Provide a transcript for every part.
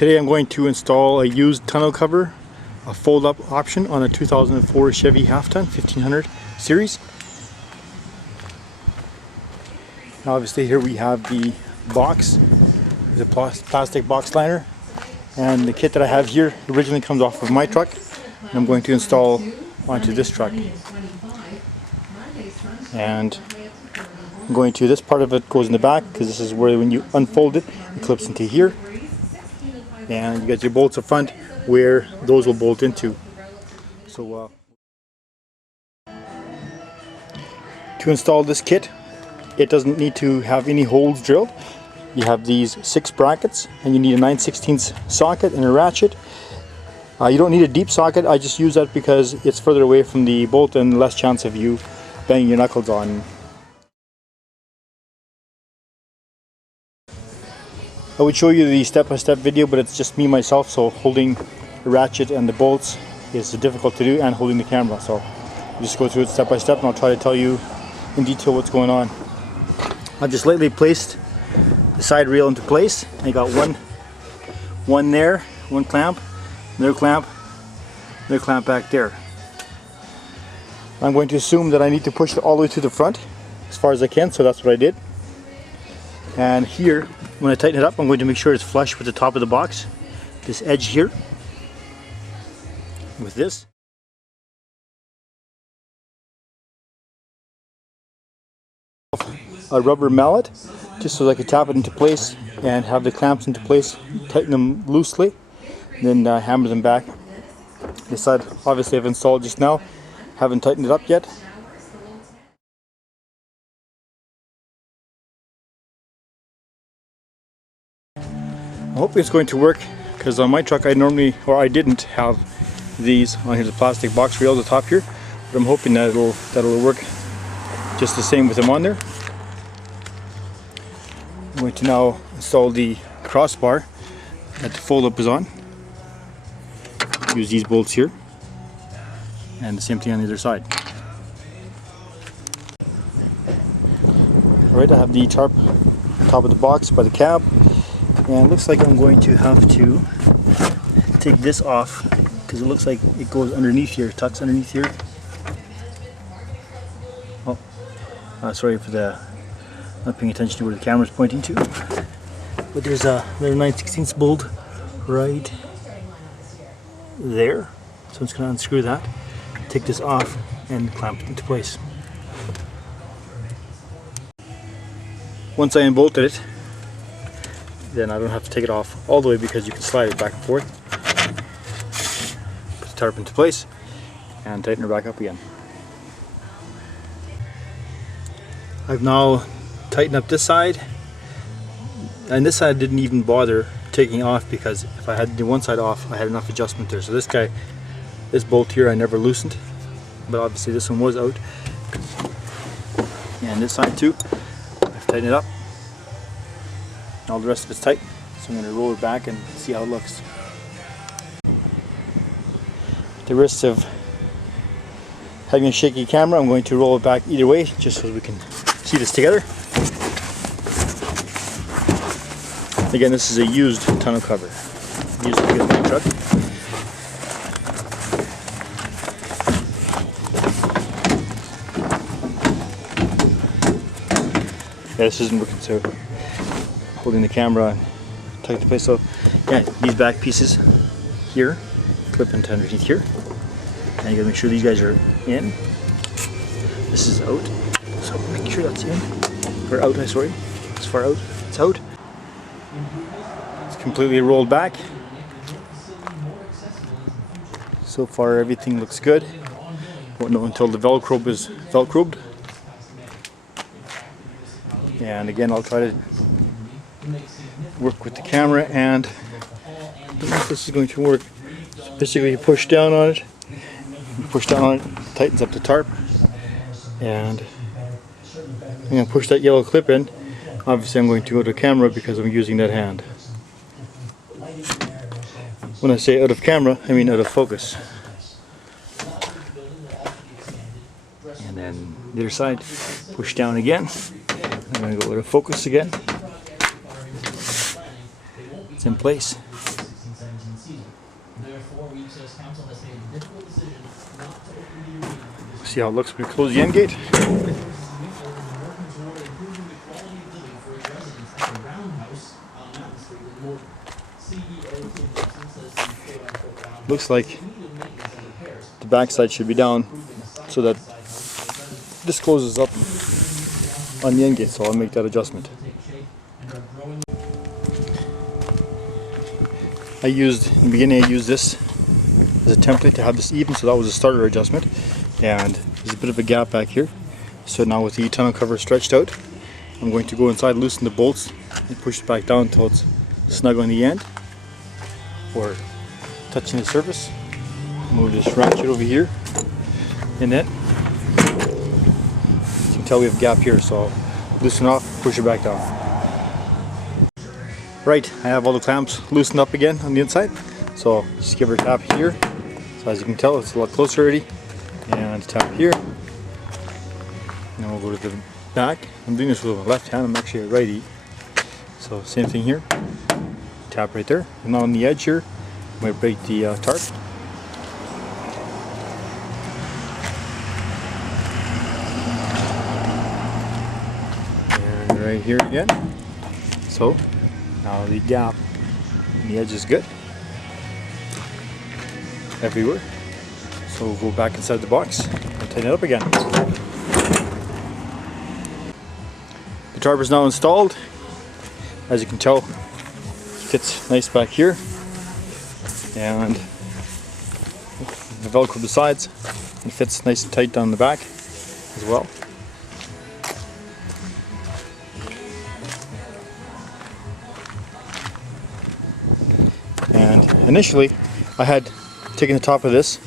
Today I'm going to install a used tonneau cover, a fold-up option on a 2004 Chevy half-ton 1500 series. Now obviously here we have the box, the plastic box liner, and the kit that I have here originally comes off of my truck, and I'm going to install onto this truck. And I'm going to, this part of it goes in the back because this is where when you unfold it, it clips into here. And you got your bolts up front where those will bolt into. So to install this kit, it doesn't need to have any holes drilled. You have these 6 brackets and you need a 9/16 socket and a ratchet. You don't need a deep socket. I just use that because it's further away from the bolt and less chance of you banging your knuckles on. I would show you the step-by-step video, but it's just me myself, so holding the ratchet and the bolts is difficult to do, and holding the camera. So I'll just go through it step by step and I'll try to tell you in detail what's going on. I've just lightly placed the side rail into place. I got one there, one clamp, another clamp back there. I'm going to assume that I need to push it all the way to the front as far as I can, so that's what I did. And here, when I tighten it up, I'm going to make sure it's flush with the top of the box, this edge here, with this. A rubber mallet, just so I can tap it into place and have the clamps into place, tighten them loosely, then hammer them back. This side, obviously I've installed just now, haven't tightened it up yet. I hope it's going to work, because on my truck I didn't have these on here, the plastic box rail at the top here, but I'm hoping that it'll work just the same with them on there. I'm going to now install the crossbar that the fold-up is on. Use these bolts here, and the same thing on the other side. Alright, I have the tarp on top of the box by the cab. And it looks like I'm going to have to take this off because it looks like it goes underneath here, tucks underneath here. Oh, sorry for not paying attention to where the camera's pointing to. But there's another 9/16 bolt right there. So I'm just going to unscrew that, take this off, and clamp it into place. Once I unbolted it, then I don't have to take it off all the way because you can slide it back and forth. Put the tarp into place and tighten her back up again. I've now tightened up this side, and this side didn't even bother taking off because if I had the one side off I had enough adjustment there. So this bolt here I never loosened, but obviously this one was out. And this side too, I've tightened it up. All the rest of it's tight, so I'm going to roll it back and see how it looks. At the risk of having a shaky camera, I'm going to roll it back either way just so we can see this together. Again, this is a used tonneau cover, used to get my truck. Yeah, this isn't working, so holding the camera tight to place. So yeah, these back pieces here clip into underneath here, and you gotta make sure these guys are in. This is out, so make sure that's in, or out, sorry, as far out, it's out. It's completely rolled back. So far everything looks good. Won't know until the Velcro is Velcroed. And again, I'll try to work with the camera, and I don't know if this is going to work. So basically you push down on it, tightens up the tarp, and I'm going to push that yellow clip in. Obviously I'm going to go to camera because I'm using that hand. When I say out of camera, I mean out of focus. And then the other side, push down again. I'm going to go out of focus again. It's in place. See how it looks when we close the end gate. Looks like the back side should be down so that this closes up on the end gate, so I'll make that adjustment. In the beginning I used this as a template to have this even, so that was a starter adjustment, and there's a bit of a gap back here. So now with the tonneau cover stretched out, I'm going to go inside, loosen the bolts and push it back down until it's snug on the end or touching the surface. Move this ratchet over here, and then you can tell we have a gap here, so I'll loosen off, push it back down. Right, I have all the clamps loosened up again on the inside, so just give her a tap here. So as you can tell, it's a lot closer already, and tap here. And then we'll go to the back. I'm doing this with my left hand, I'm actually a righty, so same thing here. Tap right there, and on the edge here, I might break the tarp. And right here again. So now the gap on the edge is good everywhere. So we'll go back inside the box and tighten it up again. The tarp is now installed. As you can tell, it fits nice back here, and the Velcro the sides, it fits nice and tight down the back as well. And initially I had taken the top of this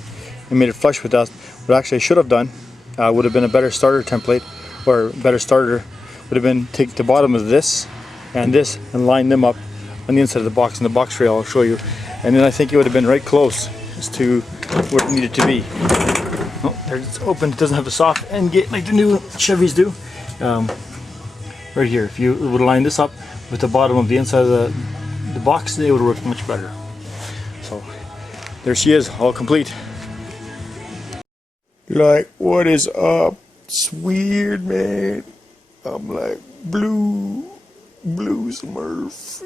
and made it flush with that. What actually I should have done would have been a better starter template, or a better starter would have been take the bottom of this and this and line them up on the inside of the box, and the box rail I'll show you, and then I think it would have been right close as to where it needed to be. Oh, there it's open. It doesn't have a soft end gate like the new Chevys do. Right here, if you would line this up with the bottom of the inside of the box, it would work much better. So there she is, all complete. Like, what is up? It's weird, man. I'm like blue Smurf.